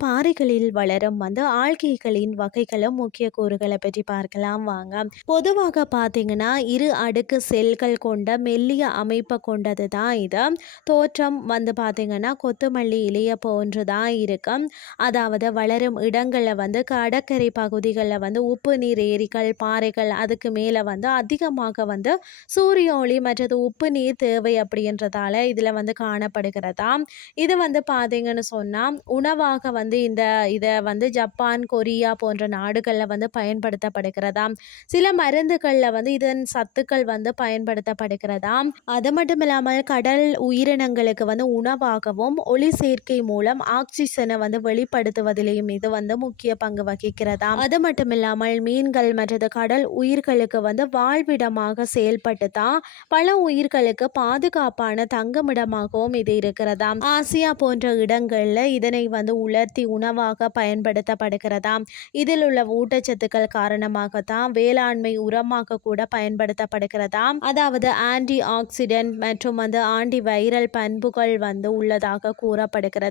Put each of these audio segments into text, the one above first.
பாறைகளில் வளரும் வந்து ஆழ்கைகளின் வகைகளும் முக்கிய கூறுகளை பற்றி பார்க்கலாம் வாங்க. பொதுவாக பார்த்தீங்கன்னா இரு அடுக்கு செல்கள் கொண்ட மெல்லிய அமைப்பை கொண்டது தான் இது. தோற்றம் வந்து பார்த்தீங்கன்னா கொத்துமல்லி இலைய போன்று தான் இருக்கும் அதாவது வளரும் இடங்களில் வந்து கடற்கரை பகுதிகளில் வந்து உப்பு நீர் ஏரிகள் பாறைகள் அதுக்கு மேலே வந்து அதிகமாக வந்து சூரிய ஒளி மற்றது உப்பு நீர் தேவை அப்படின்றதால இதில் வந்து காணப்படுகிறதா. இது வந்து பார்த்தீங்கன்னு சொன்னால் உணவாக வந்து இந்த இதை வந்து ஜப்பான் கொரியா போன்ற நாடுகளில் வந்து பயன்படுத்தப்படுகிறதா சில மருந்துகளில் வந்து இதன் சத்துக்கள் வந்து பயன்படுத்தப்படுகிறதா அது மட்டும் இல்லாமல் கடல் உயிரினங்களுக்கு வந்து உணவாகவும் ஒளி சேர்க்கை மூலம் ஆக்சிஜனை வந்து வெளிப்படுத்துவதிலையும் இது வந்து முக்கிய பங்கு வகிக்கிறதா அது மட்டும் இல்லாமல் மீன்கள் மற்றது கடல் உயிர்களுக்கு வந்து வாழ்விடமாக செயல்பட்டு தான் பல உயிர்களுக்கு பாதுகாப்பான தங்குமிடமாகவும் இது இருக்கிறதா ஆசியா போன்ற இடங்களில் இதனை வந்து உலர்த்தி உணவாக பயன்படுத்தப்படுகிறதா இதில் உள்ள ஊட்டச்சத்துக்கள் காரணமாக தான் வேளாண்மை உரமாக கூட பயன்படுத்தப்படுகிறதா அதாவது ஆன்டி ஆக்சிடென்ட் மற்றும் வந்து ஆன்டி வைரல் பண்புகள் வந்து உள்ளதாக கூறப்படுகிறது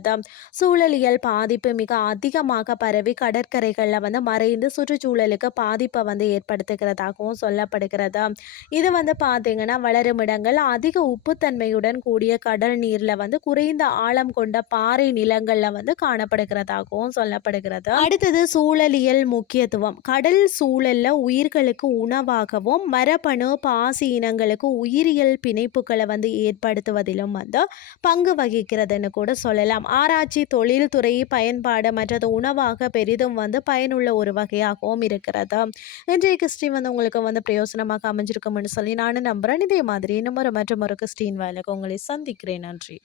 சூழலியல் பாதிப்பு மிக அதிகமாக பரவி கடற்கரைகளில் வந்து மறைந்து சுற்றுச்சூழலுக்கு பாதிப்பை வந்து ஏற்படுத்துகிறதாகவும் சொல்லப்படுகிறது இது வந்து பார்த்தீங்கன்னா வளரும் இடங்கள் அதிக உப்புத்தன்மையுடன் கூடிய கடல் நீரில் வந்து குறைந்த ஆழம் கொண்ட பாறை நிலங்களில் வந்து வந்து காணப்படுகிறதாகவும் சொல்லப்படுகிறது. அடுத்தது சூழலியல் முக்கியத்துவம். கடல் சூழல்ல உயிர்களுக்கு உணவாகவும் மரபணு பாசி இனங்களுக்கு உயிரியல் பிணைப்புகளை வந்து ஏற்படுத்துவதிலும் வந்து பங்கு வகிக்கிறதுன்னு கூட சொல்லலாம். ஆராய்ச்சி தொழில்துறை பயன்பாடு மற்றது உணவாக பெரிதும் வந்து பயனுள்ள ஒரு வகையாகவும் இருக்கிறது. இன்றைய கிறிஸ்டின் வந்து உங்களுக்கு வந்து பிரயோசனமாக அமைஞ்சிருக்கும்னு சொல்லி நானும் நம்புகிறேன் இதே மாதிரி இன்னும் ஒரு மற்றும் ஒரு கிறிஸ்டின் வேலைக்கு உங்களை சந்திக்கிறேன். நன்றி.